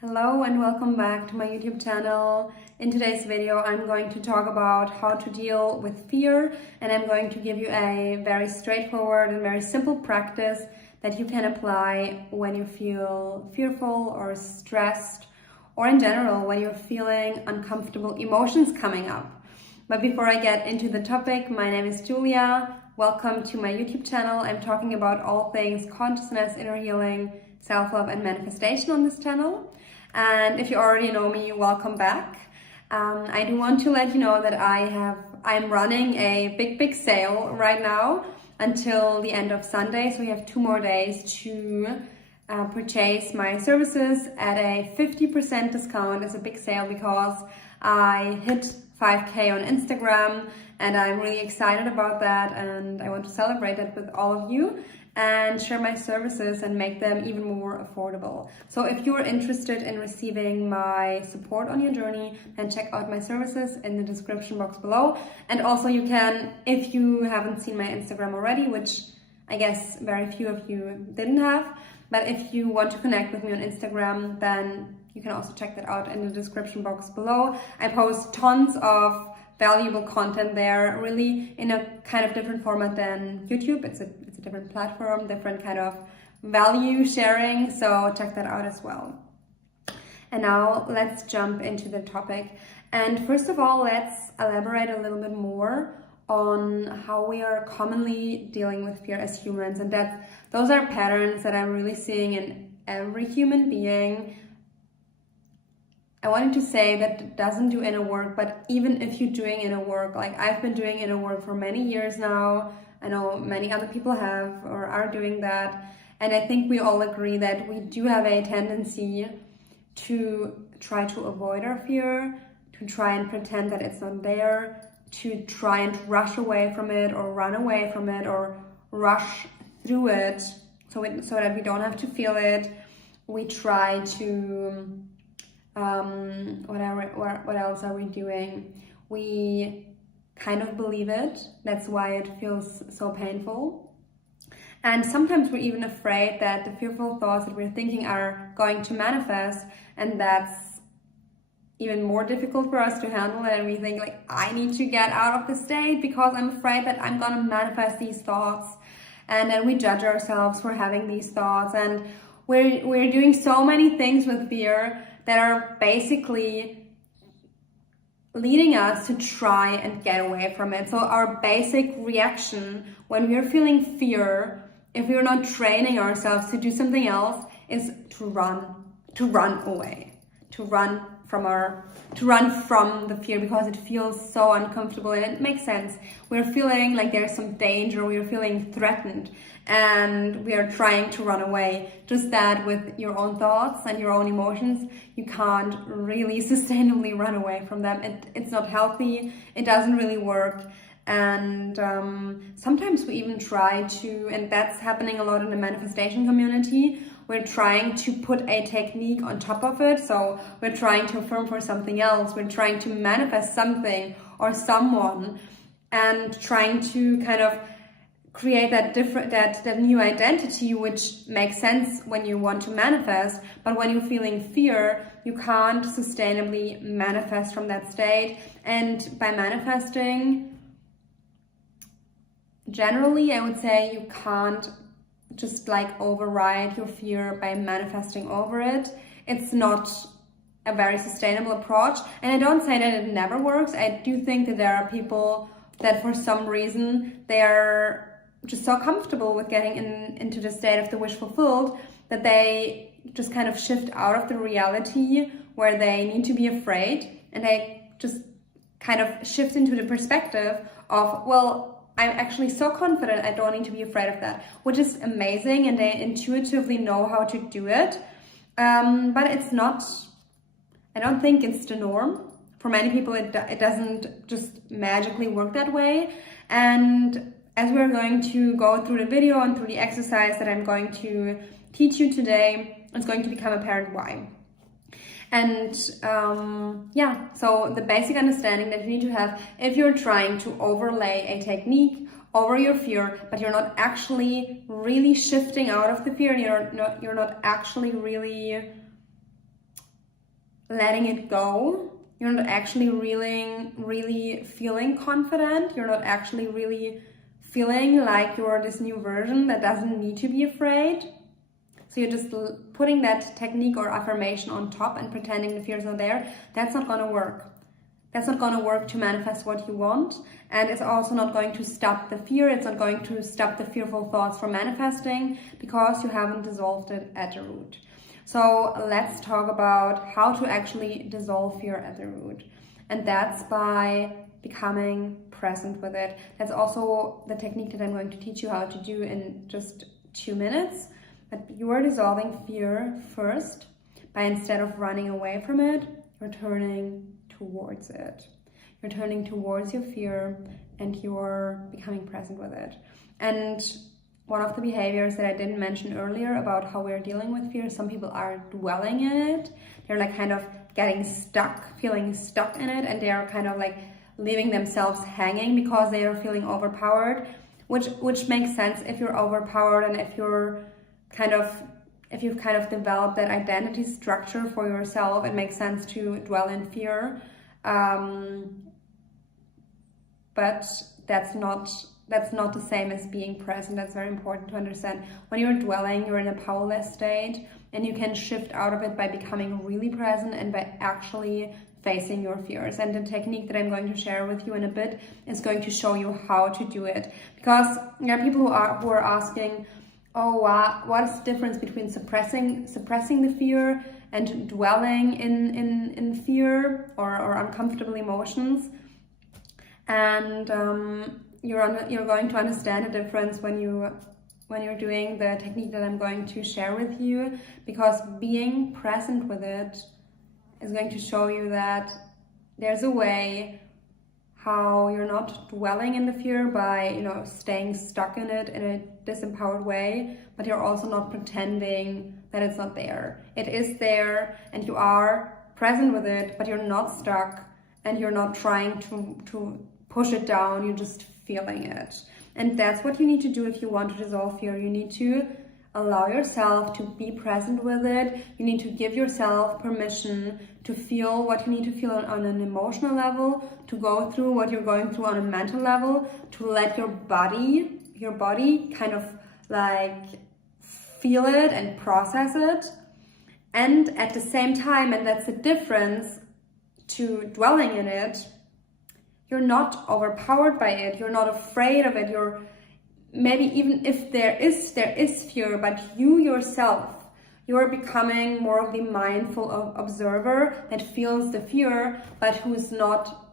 Hello and welcome back to my YouTube channel. In today's video, I'm going to talk about how to deal with fear, and I'm going to give you a very straightforward and very simple practice that you can apply when you feel fearful or stressed, or in general, when you're feeling uncomfortable emotions coming up. But before I get into the topic, my name is Julia. Welcome to my YouTube channel. I'm talking about all things consciousness, inner healing, self-love and manifestation on this channel. And if you already know me, welcome back. I do want to let you know that I'm running a big sale right now until the end of Sunday. So we have 2 more days to purchase my services at a 50% discount. It's a big sale because I hit 5K on Instagram and I'm really excited about that, and I want to celebrate that with all of you and share my services and make them even more affordable. So if you're interested in receiving my support on your journey, then check out my services in the description box below. And also you can, if you haven't seen my Instagram already, which I guess very few of you didn't have, but if you want to connect with me on Instagram, then you can also check that out in the description box below. I post tons of valuable content there, really in a kind of different format than YouTube. It's a different platform, different kind of value sharing, so check that out as well. And now let's jump into the topic. And first of all, let's elaborate a little bit more on how we are commonly dealing with fear as humans, and those are patterns that I'm really seeing in every human being. I wanted to say that it doesn't do inner work, but even if you're doing inner work, like I've been doing inner work for many years now, I know many other people have or are doing that, and I think we all agree that we do have a tendency to try to avoid our fear, to try and pretend that it's not there, to try and rush away from it or run away from it or rush through it so that we don't have to feel it. We try to what else are we doing? We kind of believe it. That's why it feels so painful. And sometimes we're even afraid that the fearful thoughts that we're thinking are going to manifest, and that's even more difficult for us to handle. And we think like, I need to get out of this state because I'm afraid that I'm gonna manifest these thoughts. And then we judge ourselves for having these thoughts, and we're doing so many things with fear that are basically leading us to try and get away from it. So our basic reaction when we're feeling fear, if we're not training ourselves to do something else, is to run away, to run from the fear because it feels so uncomfortable. And it makes sense. We're feeling like there's some danger, we're feeling threatened, and we are trying to run away. Just that with your own thoughts and your own emotions, you can't really sustainably run away from them. It's not healthy, it doesn't really work. And sometimes we even try to, and that's happening a lot in the manifestation community, we're trying to put a technique on top of it. So we're trying to affirm for something else, we're trying to manifest something or someone, and trying to kind of create that new identity, which makes sense when you want to manifest. But when you're feeling fear, you can't sustainably manifest from that state. And by manifesting, generally, I would say you can't just like override your fear by manifesting over it. It's not a very sustainable approach. And I don't say that it never works. I do think that there are people that for some reason they're just so comfortable with getting into the state of the wish fulfilled that they just kind of shift out of the reality where they need to be afraid, and they just kind of shift into the perspective of, well, I'm actually so confident I don't need to be afraid of that, which is amazing, and they intuitively know how to do it. But it's not, I don't think it's the norm. For many people, it doesn't just magically work that way. And as we're going to go through the video and through the exercise that I'm going to teach you today, it's going to become apparent why. And yeah, so the basic understanding that you need to have, if you're trying to overlay a technique over your fear, but you're not actually really shifting out of the fear, and you're not actually really letting it go. You're not actually really feeling confident. You're not actually really feeling like you're this new version that doesn't need to be afraid. So you're just putting that technique or affirmation on top and pretending the fear is not there. That's not going to work. That's not going to work to manifest what you want. And it's also not going to stop the fear. It's not going to stop the fearful thoughts from manifesting because you haven't dissolved it at the root. So let's talk about how to actually dissolve fear at the root. And that's by becoming present with it. That's also the technique that I'm going to teach you how to do in just 2 minutes. But you are dissolving fear first by, instead of running away from it, you're turning towards it. You're turning towards your fear and you're becoming present with it. And one of the behaviors that I didn't mention earlier about how we're dealing with fear, some people are dwelling in it. They're like kind of getting stuck, feeling stuck in it, and they're kind of like leaving themselves hanging because they are feeling overpowered, which makes sense if you're overpowered and if you've kind of developed that identity structure for yourself. It makes sense to dwell in fear, but that's not the same as being present. That's very important to understand. When you're dwelling, you're in a powerless state, and you can shift out of it by becoming really present and by actually facing your fears. And the technique that I'm going to share with you in a bit is going to show you how to do it, because there are people who are asking, oh, what is the difference between suppressing the fear and dwelling in fear or uncomfortable emotions? And you're going to understand the difference when you're doing the technique that I'm going to share with you, because being present with it is going to show you that there's a way how you're not dwelling in the fear by, staying stuck in it in a disempowered way, but you're also not pretending that it's not there. It is there, and you are present with it, but you're not stuck, and you're not trying to push it down. You're just feeling it. And that's what you need to do if you want to dissolve fear. You need to allow yourself to be present with it. You need to give yourself permission to feel what you need to feel on an emotional level, to go through what you're going through on a mental level, to let your body kind of like feel it and process it. And at the same time, and that's the difference to dwelling in it, you're not overpowered by it. You're not afraid of it. You're maybe even if there is fear, but you yourself, you're becoming more of the mindful observer that feels the fear, but who's not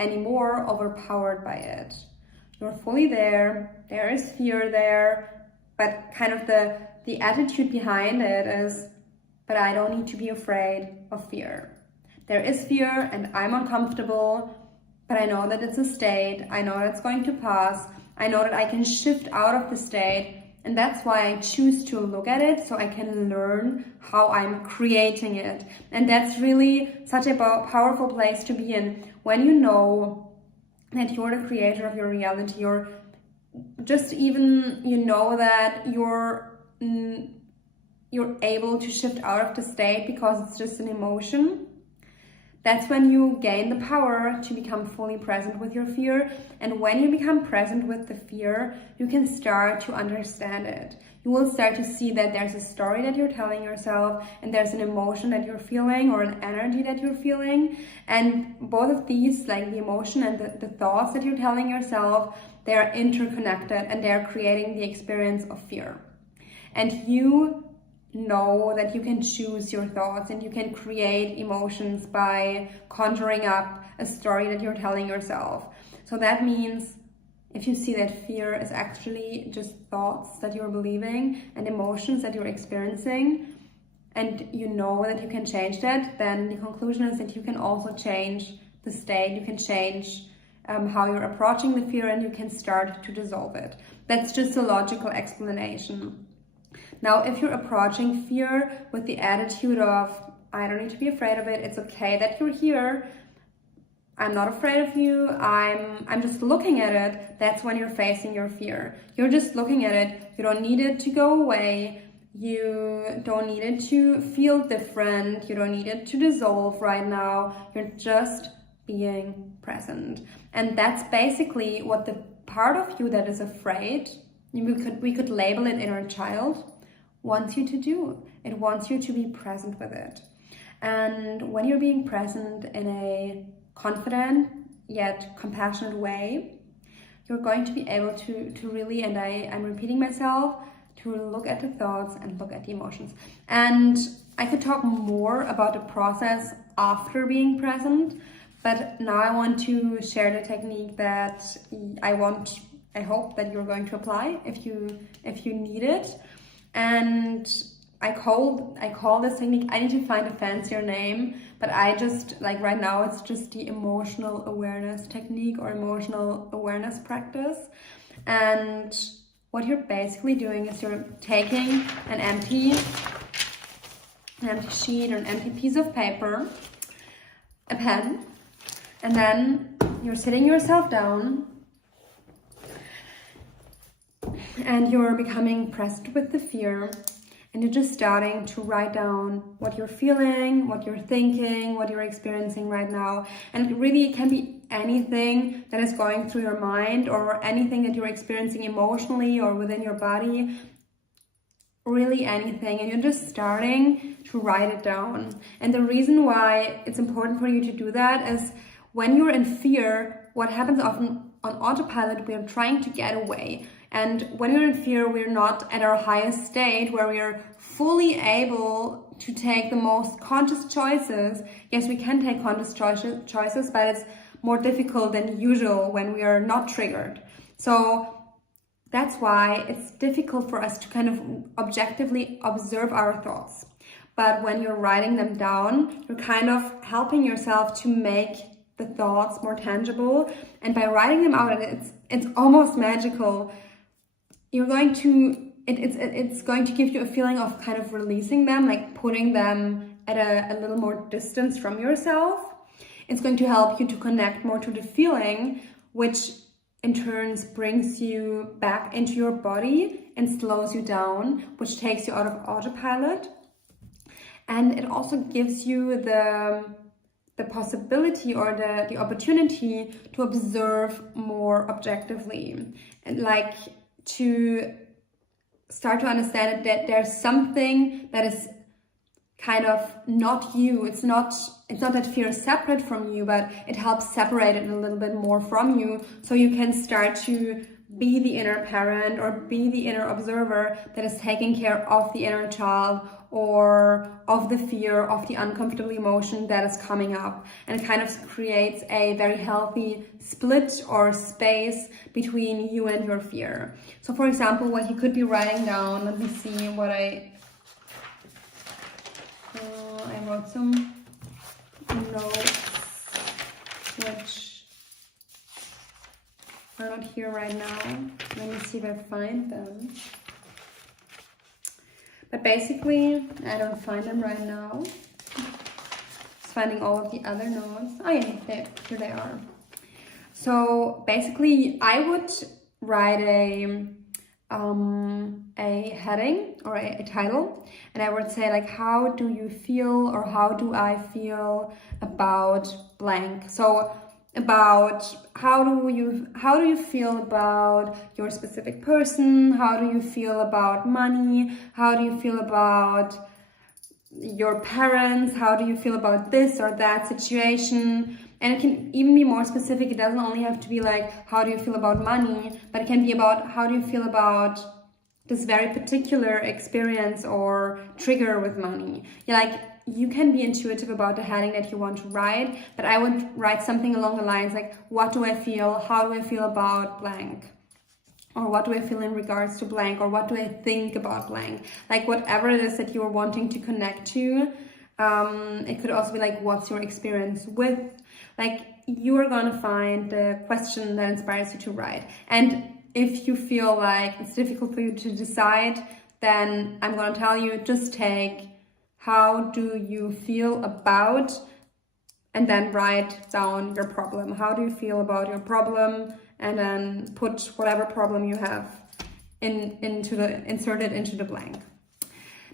anymore overpowered by it. You're fully there. There is fear there, but kind of the attitude behind it is, but I don't need to be afraid of fear. There is fear and I'm uncomfortable, but I know that it's a state. I know that it's going to pass. I know that I can shift out of the state, and that's why I choose to look at it, so I can learn how I'm creating it. And that's really such a powerful place to be in, when you know that you're the creator of your reality. You're just even, that you're able to shift out of the state because it's just an emotion. That's when you gain the power to become fully present with your fear. And when you become present with the fear, you can start to understand it. You will start to see that there's a story that you're telling yourself, and there's an emotion that you're feeling or an energy that you're feeling. And both of these, like the emotion and the thoughts that you're telling yourself, they are interconnected and they're creating the experience of fear. And you know that you can choose your thoughts and you can create emotions by conjuring up a story that you're telling yourself. So that means if you see that fear is actually just thoughts that you're believing and emotions that you're experiencing, and you know that you can change that, then the conclusion is that you can also change the state. You can change how you're approaching the fear, and you can start to dissolve it. That's just a logical explanation. Now, if you're approaching fear with the attitude of, I don't need to be afraid of it, it's okay that you're here, I'm not afraid of you, I'm just looking at it, that's when you're facing your fear. You're just looking at it, you don't need it to go away, You don't need it to feel different. You don't need it to dissolve right now. You're just being present. And that's basically what the part of you that is afraid, we could label it inner child, wants you to do. It wants you to be present with it. And when you're being present in a confident yet compassionate way, you're going to be able to really, and I'm repeating myself, to look at the thoughts and look at the emotions. And I could talk more about the process after being present, but now I want to share the technique that I hope that you're going to apply if you need it. And I call this technique, I need to find a fancier name, but I just, like right now, it's just the emotional awareness technique or emotional awareness practice. And what you're basically doing is you're taking an empty sheet or an empty piece of paper, a pen, and then you're sitting yourself down and you're becoming present with the fear, and you're just starting to write down what you're feeling, what you're thinking, what you're experiencing right now. And really, it can be anything that is going through your mind or anything that you're experiencing emotionally or within your body. Really anything. And you're just starting to write it down. And the reason why it's important for you to do that is when you're in fear, what happens often on autopilot, we're trying to get away. And when we're in fear, we're not at our highest state where we're fully able to take the most conscious choices. Yes, we can take conscious choices, but it's more difficult than usual when we are not triggered. So that's why it's difficult for us to kind of objectively observe our thoughts. But when you're writing them down, you're kind of helping yourself to make the thoughts more tangible. And by writing them out, it's almost magical. You're going to, it's going to give you a feeling of kind of releasing them, like putting them at a little more distance from yourself. It's going to help you to connect more to the feeling, which in turn brings you back into your body and slows you down, which takes you out of autopilot. And it also gives you the possibility or the opportunity to observe more objectively, and like to start to understand that there's something that is kind of not you. It's not that fear is separate from you, but it helps separate it a little bit more from you, so you can start to be the inner parent or be the inner observer that is taking care of the inner child or of the fear, of the uncomfortable emotion that is coming up. And it kind of creates a very healthy split or space between you and your fear. So for example, what you could be writing down, let me see what I wrote some notes which are not here right now. Let me see if I find them. But basically, I don't find them right now. Just finding all of the other notes. Oh yeah, here they are. So basically, I would write a heading or a title, and I would say like, how do you feel, or how do I feel about blank? So about how do you feel about your specific person, how do you feel about money, how do you feel about your parents, how do you feel about this or that situation. And it can even be more specific. It doesn't only have to be like, how do you feel about money, but it can be about, how do you feel about this very particular experience or trigger with money. You can be intuitive about the heading that you want to write, but I would write something along the lines like, what do I feel? How do I feel about blank? Or what do I feel in regards to blank? Or what do I think about blank? Like whatever it is that you're wanting to connect to. It could also be like, what's your experience with? Like, you are going to find the question that inspires you to write. And if you feel like it's difficult for you to decide, then I'm going to tell you, just take how do you feel about, and then write down your problem. How do you feel about your problem? And then put whatever problem you have insert it into the blank.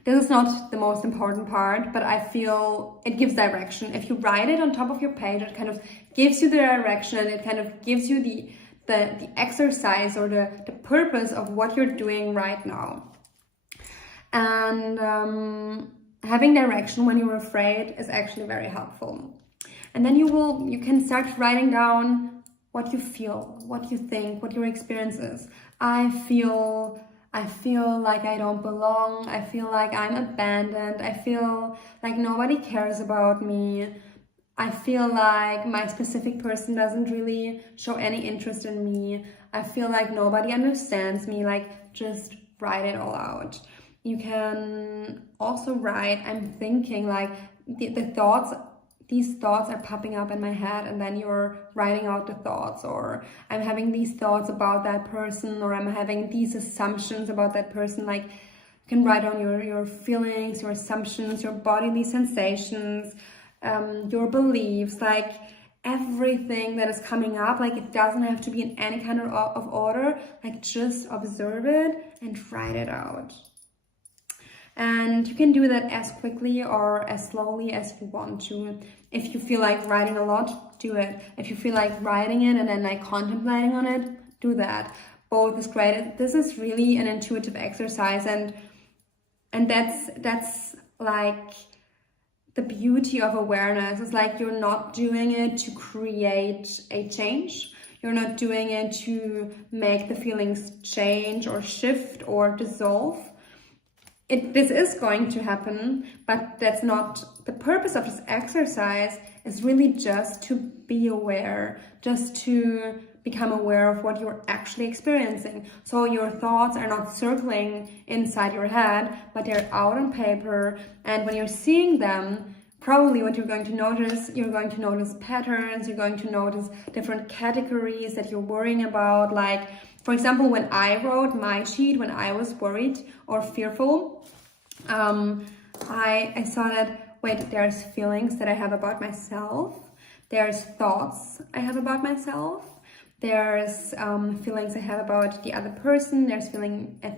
This is not the most important part, but I feel it gives direction. If you write it on top of your page, it kind of gives you the direction, and it kind of gives you the exercise or the purpose of what you're doing right now. And having direction when you're afraid is actually very helpful. And then you can start writing down what you feel, what you think, what your experience is. I feel like I don't belong. I feel like I'm abandoned. I feel like nobody cares about me. I feel like my specific person doesn't really show any interest in me. I feel like nobody understands me. Like, just write it all out. You can also write, I'm thinking, like these thoughts are popping up in my head, and then you're writing out the thoughts, or I'm having these thoughts about that person, or I'm having these assumptions about that person. Like, you can write on your feelings, your assumptions, your bodily sensations, your beliefs, like everything that is coming up. Like, it doesn't have to be in any kind of order. Like, just observe it and write it out. And you can do that as quickly or as slowly as you want to. If you feel like writing a lot, do it. If you feel like writing it and then like contemplating on it, do that. Both is great. This is really an intuitive exercise, and that's like the beauty of awareness. It's like you're not doing it to create a change. You're not doing it to make the feelings change or shift or dissolve. This is going to happen, but that's not the purpose of this exercise. Is really just to be aware, just to become aware of what you're actually experiencing. So your thoughts are not circling inside your head, but they're out on paper. And when you're seeing them, probably what you're going to notice patterns, you're going to notice different categories that you're worrying about. Like, for example, when I wrote my sheet, when I was worried or fearful, I saw that, wait, there's feelings that I have about myself, there's thoughts I have about myself, there's feelings I have about the other person, there's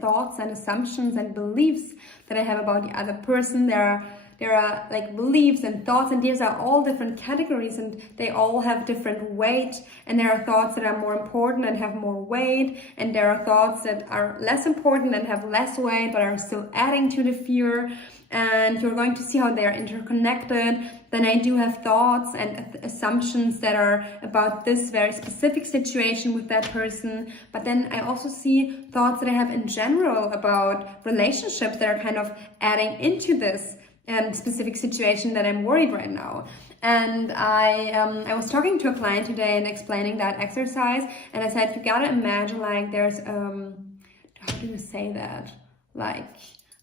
thoughts and assumptions and beliefs that I have about the other person. There are like beliefs and thoughts, and these are all different categories, and they all have different weight. And there are thoughts that are more important and have more weight, and there are thoughts that are less important and have less weight but are still adding to the fear. And you're going to see how they are interconnected. Then I do have thoughts and assumptions that are about this very specific situation with that person. But then I also see thoughts that I have in general about relationships that are kind of adding into this specific situation that I'm worried right now. And I was talking to a client today and explaining that exercise, and I said, you gotta imagine like there's how do you say that? Like,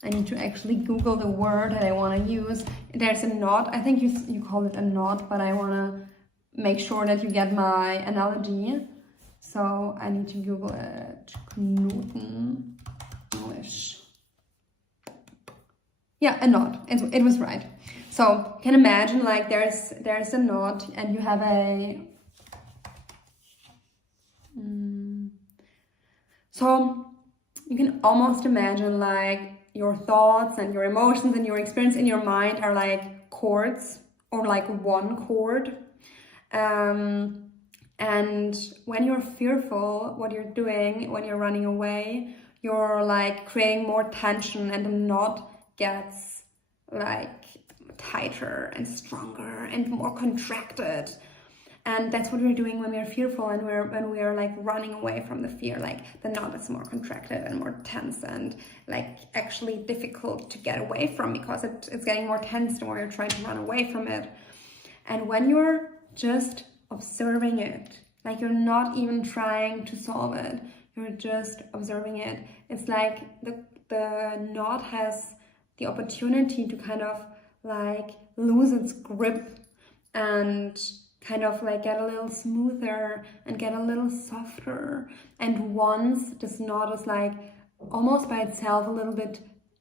I need to actually Google the word that I want to use. There's a knot. I think you call it a knot, but I want to make sure that you get my analogy. So I need to Google it. Knoten. English. Yeah, a knot. It was right. So you can imagine like there's a knot, and you have a so you can almost imagine like your thoughts and your emotions and your experience in your mind are like cords, or like one cord. And when you're fearful, what you're doing when you're running away, you're like creating more tension, and the knot gets like tighter and stronger and more contracted. And that's what we're doing when we're fearful, and when we're like running away from the fear. Like, the knot is more contracted and more tense, and like actually difficult to get away from, because it's getting more tense the more you're trying to run away from it. And when you're just observing it, like you're not even trying to solve it, you're just observing it, it's like the knot has the opportunity to kind of like lose its grip and kind of like get a little smoother and get a little softer. And once this knot is like almost by itself a little bit,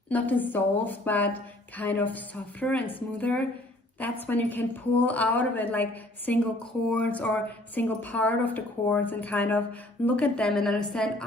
not dissolved, but kind of softer and smoother, that's when you can pull out of it like single chords or single part of the chords, and kind of look at them and understand,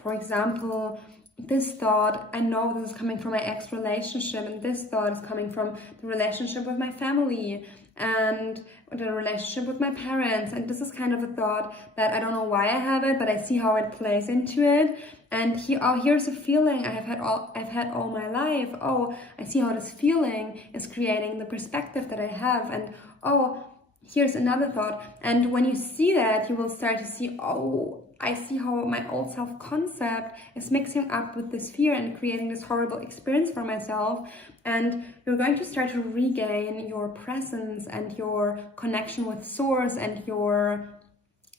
for example, this thought, I know this is coming from my ex relationship, and this thought is coming from the relationship with my family and the relationship with my parents. And this is kind of a thought that I don't know why I have it, but I see how it plays into it. And here's a feeling I've had all my life. Oh, I see how this feeling is creating the perspective that I have. And oh, here's another thought. And when you see that, you will start to see, oh, I see how my old self-concept is mixing up with this fear and creating this horrible experience for myself. And you're going to start to regain your presence and your connection with source and your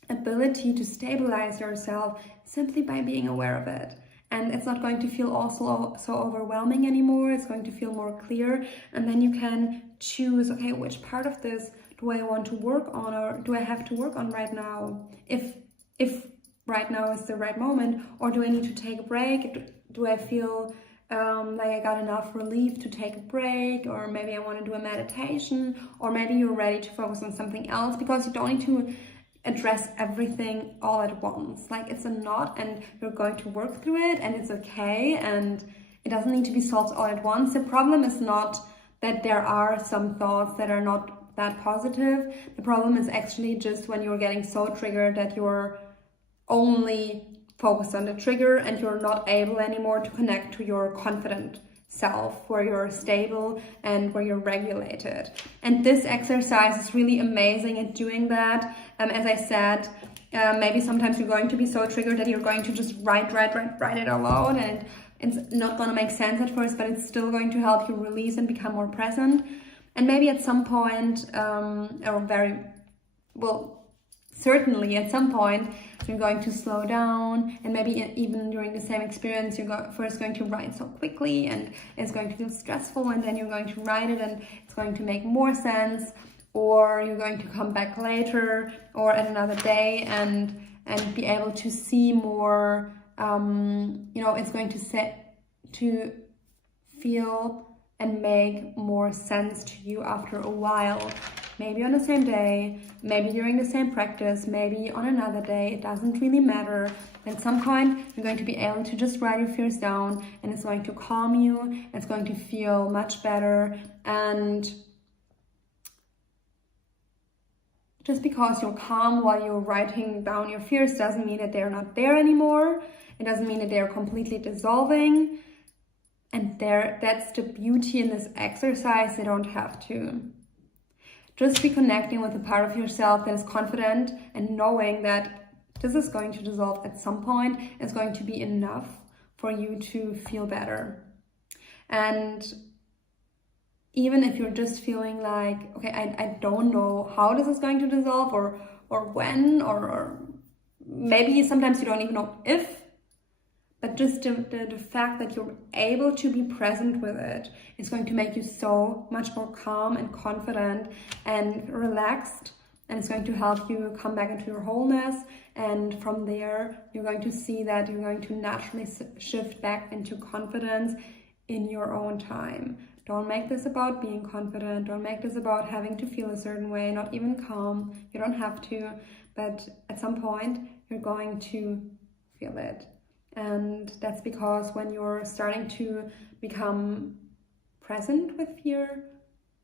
ability to stabilize yourself simply by being aware of it. And it's not going to feel also so overwhelming anymore. It's going to feel more clear. And then you can choose, okay, which part of this do I want to work on, or do I have to work on right now? If right now is the right moment, or do I need to take a break? Do I feel like I got enough relief to take a break? Or maybe I want to do a meditation, or maybe you're ready to focus on something else, because you don't need to address everything all at once. Like, it's a knot and you're going to work through it, and it's okay, and it doesn't need to be solved all at once. The problem is not that there are some thoughts that are not that positive. The problem is actually just when you're getting so triggered that you're only focused on the trigger and you're not able anymore to connect to your confident self, where you're stable and where you're regulated. And this exercise is really amazing at doing that. As I said, maybe sometimes you're going to be so triggered that you're going to just write it out loud, and it's not going to make sense at first, but it's still going to help you release and become more present. And maybe at some point, certainly at some point, you're going to slow down, and maybe even during the same experience, you're first going to write so quickly and it's going to feel stressful, and then you're going to write it and it's going to make more sense, or you're going to come back later or at another day and be able to see more, it's going to feel and make more sense to you after a while. Maybe on the same day, maybe during the same practice, maybe on another day, it doesn't really matter. At some point, you're going to be able to just write your fears down, and it's going to calm you, it's going to feel much better. And just because you're calm while you're writing down your fears doesn't mean that they're not there anymore. It doesn't mean that they're completely dissolving. And that's the beauty in this exercise. You don't have to. Just be connecting with a part of yourself that is confident and knowing that this is going to dissolve at some point. It's going to be enough for you to feel better. And even if you're just feeling like, okay, I don't know how this is going to dissolve or when, or maybe sometimes you don't even know if, but just the fact that you're able to be present with it is going to make you so much more calm and confident and relaxed. And it's going to help you come back into your wholeness. And from there, you're going to see that you're going to naturally shift back into confidence in your own time. Don't make this about being confident. Don't make this about having to feel a certain way, not even calm. You don't have to, but at some point, you're going to feel it. And that's because when you're starting to become present with fear,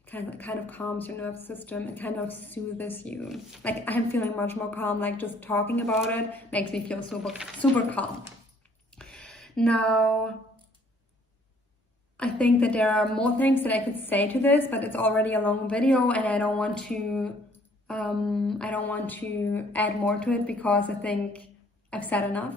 kind of calms your nervous system and kind of soothes you. Like, I'm feeling much more calm. Like, just talking about it makes me feel super calm. Now, I think that there are more things that I could say to this, but it's already a long video, and I don't want to add more to it because I think I've said enough.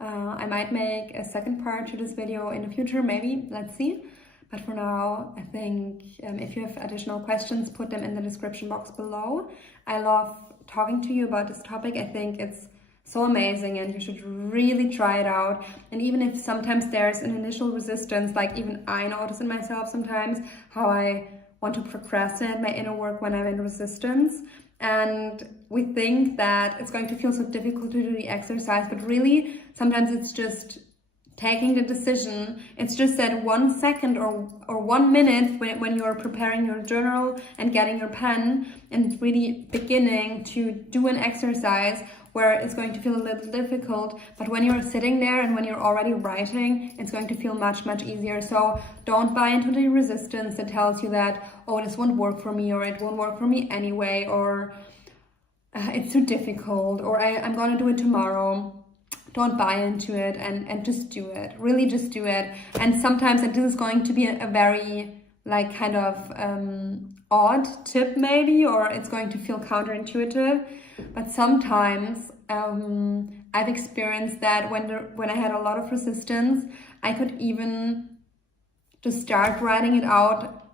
I might make a second part to this video in the future, maybe, let's see. But for now, I think if you have additional questions, put them in the description box below. I love talking to you about this topic. I think it's so amazing and you should really try it out. And even if sometimes there's an initial resistance, like even I notice in myself sometimes how I want to procrastinate my inner work when I'm in resistance. And we think that it's going to feel so difficult to do the exercise, but really sometimes it's just taking the decision. It's just that 1 second or 1 minute when you're preparing your journal and getting your pen and really beginning to do an exercise where it's going to feel a little difficult, but when you're sitting there and when you're already writing, it's going to feel much, much easier. So don't buy into the resistance that tells you that, oh, this won't work for me, or it won't work for me anyway, or it's too difficult, or I'm going to do it tomorrow. Don't buy into it and just do it. Really just do it. And sometimes, and this is going to be a very like kind of odd tip maybe, or it's going to feel counterintuitive, but sometimes I've experienced that when I had a lot of resistance, I could even just start writing it out.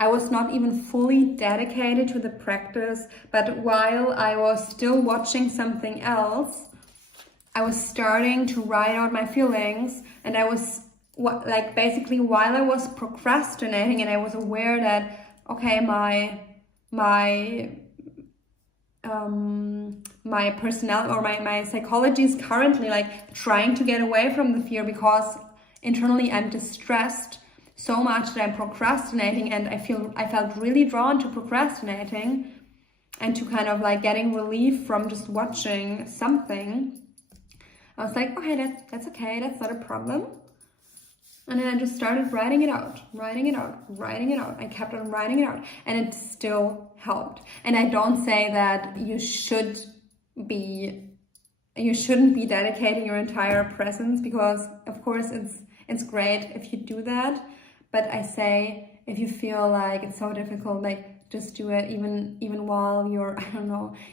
I was not even fully dedicated to the practice, but while I was still watching something else, I was starting to write out my feelings, and I was like basically while I was procrastinating, and I was aware that, okay, my personality or my psychology is currently like trying to get away from the fear, because internally I'm distressed so much that I'm procrastinating, and I felt really drawn to procrastinating and to kind of like getting relief from just watching something. I was like, okay, that's okay, that's not a problem. And then I just started writing it out. I kept on writing it out, and it still helped. And I don't say that you shouldn't be dedicating your entire presence, because of course it's great if you do that. But I say, if you feel like it's so difficult, like just do it, even while you're,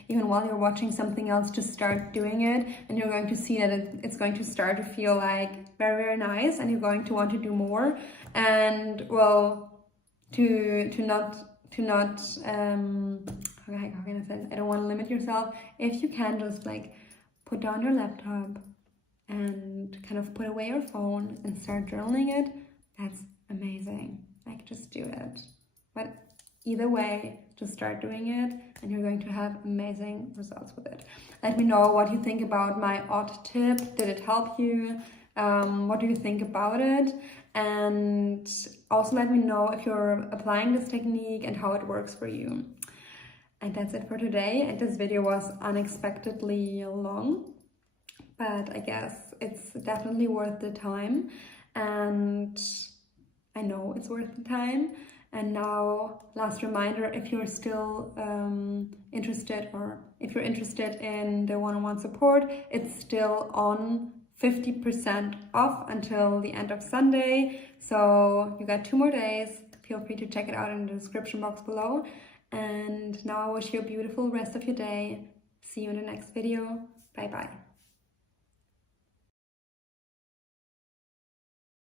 even while you're watching something else, just start doing it, and you're going to see that it's going to start to feel like very, very nice, and you're going to want to do more. And well, to not how can I say, I don't want to limit yourself. If you can, just like put down your laptop and kind of put away your phone and start journaling it, that's amazing. Like, just do it. But either way, just start doing it, and you're going to have amazing results with it. Let me know what you think about my odd tip. Did it help you? What do you think about it? And also let me know if you're applying this technique and how it works for you. And that's it for today. And this video was unexpectedly long, but I guess it's definitely worth the time. And I know it's worth the time. And now, last reminder, if you're still interested, or if you're interested in the one-on-one support, it's still on 50% off until the end of Sunday. So you got 2 more days. Feel free to check it out in the description box below. And now I wish you a beautiful rest of your day. See you in the next video. Bye bye.